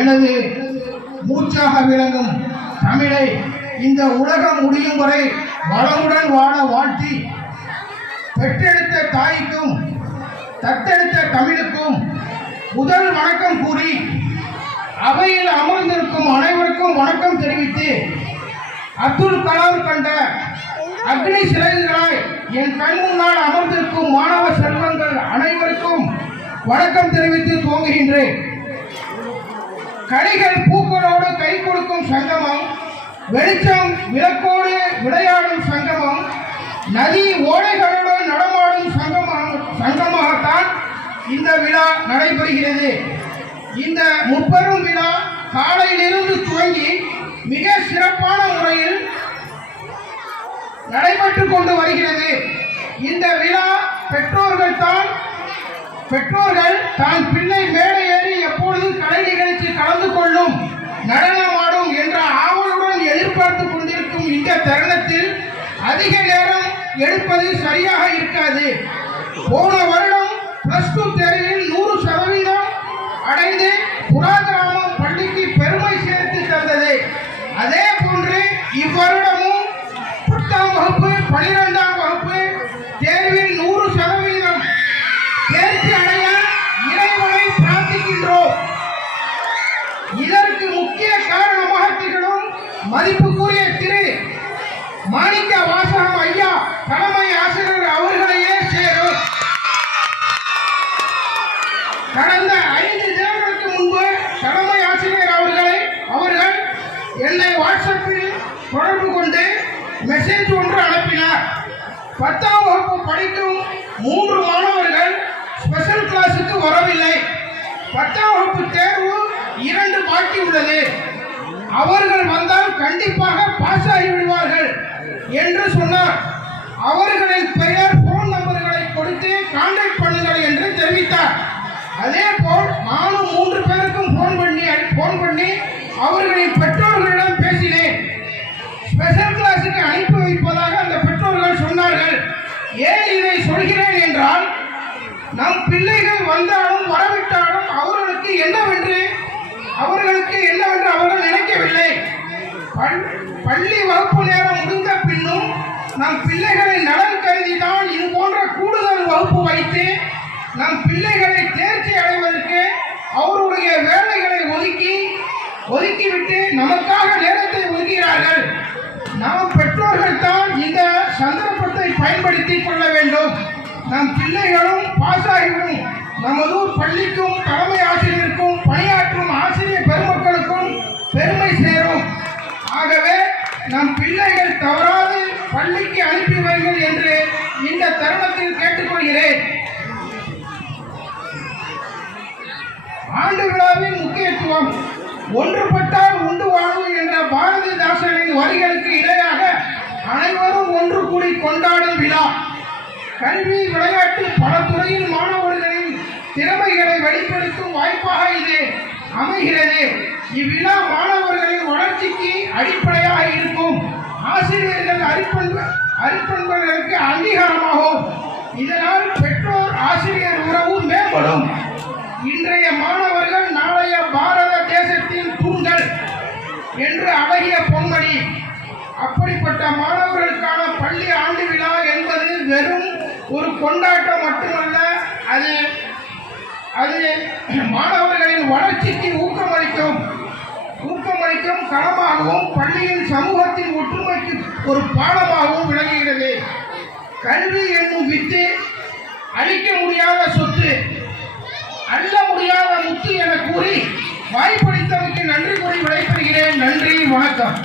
எனது மூச்சாக விளங்கும் தமிழை இந்த உலகம் முடியும் வரை வளமுடன் வாழ வாழ்த்தி, பெற்றெடுத்த தாய்க்கும் தத்தெடுத்த தமிழுக்கும் முதல் வணக்கம் கூறி, அவையில் அமர்ந்திருக்கும் அனைவருக்கும் வணக்கம் தெரிவித்து, அப்துல் கலாம் கண்ட அக்னி சிலைகளாய் என் கண் முன்னால் அமர்ந்திருக்கும் மாணவ செல்வங்கள் அனைவருக்கும் வணக்கம் தெரிவித்து துவங்குகின்றேன். கனிகள் பூக்களோடு கை கொடுக்கும் சங்கமம், வெளிச்சம் விளக்கோடு விளையாடும் சங்கமம், நதி ஓடைகளோடு நடமாடும் சங்கமாகத்தான் இந்த விழா நடைபெறுகிறது. இந்த முப்பெரும் விழா காலையிலிருந்து துவங்கி மிக சிறப்பான முறையில் நடைபெற்றுக் கொண்டு வருகிறது. இந்த விழா பெற்றோர்கள் தான் பிள்ளை மேடை ஏறி எப்பொழுது கலை நிகழ்ச்சி கலந்து கொள்ளும், நடனமாடும் என்ற ஆவலுடன் எதிர்பார்த்து கொண்டிருக்கும் இந்த தருணத்தில் அதிக நேரம் எடுப்பது சரியாக இருக்காது. போன வருடம் +2 தேர்வில் 100% அடைந்து புராகிராமம் பள்ளிக்கு பெருமை சேர்த்து தந்தது. அதே போன்று இவ்வருடமும் 10ஆம் வகுப்பு 12ஆம் வகுப்பு தேர்வில் 100% தேர்ச்சி அடைய இறைவனை பிரார்த்திக்கின்றோம். இதற்கு முக்கிய காரணமாக திகழும் மதிப்புக்குரிய திரு மாணிக்க வாசகம் ஐயா தலைமை ஆசிரியர் அவர்களையே சேரும். கடந்த 5 தினங்களுக்கு முன்பு தலைமை ஆசிரியர் அவர்கள் என்னை வாட்ஸ்அப்பில் தொடர்பு கொண்டு மெசேஜ் ஒன்று அனுப்பினார். 10ஆம் வகுப்பு படிக்கும் 3 மாணவர்கள் ஸ்பெஷல் கிளாஸுக்கு வரவில்லை. 10ஆம் வகுப்பு தேர்வு 2 பாக்கி உள்ளது. அவர்கள் வந்தால் கண்டிப்பாக பாஸ் ஆகி விடுவார்கள் என்று சொன்னார். அவர்களின் பெயர், போன் நம்பர்களை கொடுத்து கான்டாக்ட் பண்ணுங்கள் என்று தெரிவித்தார். அதே போல் நானும் 3 பேருக்கும் போன் பண்ணி அவர்களின் பெற்றோர்களிடம் பேசினேன். ஸ்பெஷல் கிளாஸுக்கு அனுப்பி வைப்பதாக அந்த பெற்றோர்கள் சொன்னார்கள். ஏன் இதை சொல்கிறேன் என்றால், நம் பிள்ளைகள் வந்தாலும் வரவிட்டாலும் அவர்களுக்கு என்னவென்று அவர்கள் நினைக்கவில்லை. பள்ளி வகுப்பு நேரம் முடிந்த பின்னும் நம் பிள்ளைகளின் நலன் கருதி தான் இது போன்ற கூடுதல் வகுப்பு வைத்து நம் பிள்ளைகளை தேர்ச்சி அடைவதற்கு அவருடைய வேலைகளை ஒதுக்கிவிட்டு நமக்காக நேரத்தை ஒதுக்கிறார்கள். நாம் பெற்றோர்கள் தான் இந்த சந்தர்ப்பத்தை பயன்படுத்திக் கொள்ள வேண்டும். நம் பிள்ளைகளும் பாஸ் ஆகிவிடும். நமது பள்ளிக்கும் தலைமை ஆசிரியருக்கும் பணியாற்றும் ஆசிரியர் பெருமக்களுக்கும் பெருமை சேரும். ஆகவே நம் பிள்ளைகள் தவறாது பள்ளிக்கு அனுப்பி வைங்கள் என்று இந்த தருணத்தில் கேட்டுக்கொள்கிறேன். ஆண்டு விழாவின் முக்கியத்துவம், ஒன்றுபட்டால் உண்டு வாழ்வு என்ற பாரதிதாசனின் வரிகளுக்கு இடையாக அனைவரும் ஒன்று கூடி கொண்டாடும் விழா. கல்வி, விளையாட்டு, பல துறையில் மாணவர்களின் திறமைகளை வெளிப்படுத்தும் வாய்ப்பாக இது அமைகிறது. இவ்விழா மாணவர்களின் வளர்ச்சிக்கு அடிப்படையாக இருக்கும். ஆசிரியர்கள் அர்ப்பண்பர்களுக்கு அங்கீகாரமாகும். இதனால் பெற்றோர் ஆசிரியர் உறவு மேம்படும். இன்றைய மாணவர்கள் நாளைய பாரத தேசத்தின் தூண்கள் என்று அழகிய பொன்மொழி. அப்படிப்பட்ட மாணவர்களுக்கான பள்ளி ஆண்டு விழா என்பது வெறும் ஒரு கொண்டாட்டம் மட்டுமல்ல, அது மாணவர்களின் வளர்ச்சிக்கு ஊக்கமளிக்கும் களமாகவும் பள்ளியின் சமூகத்தின் ஒற்றுமைக்கு ஒரு பாடமாகவும் விளங்குகிறது. கல்வி என்னும் வித்து அழிக்க முடியாத சொத்து, அள்ள முடியாத முத்து என கூறி வாய்ப்பளித்தமைக்கு நன்றி கூறி விடைபெறுகிறேன். நன்றி, வணக்கம்.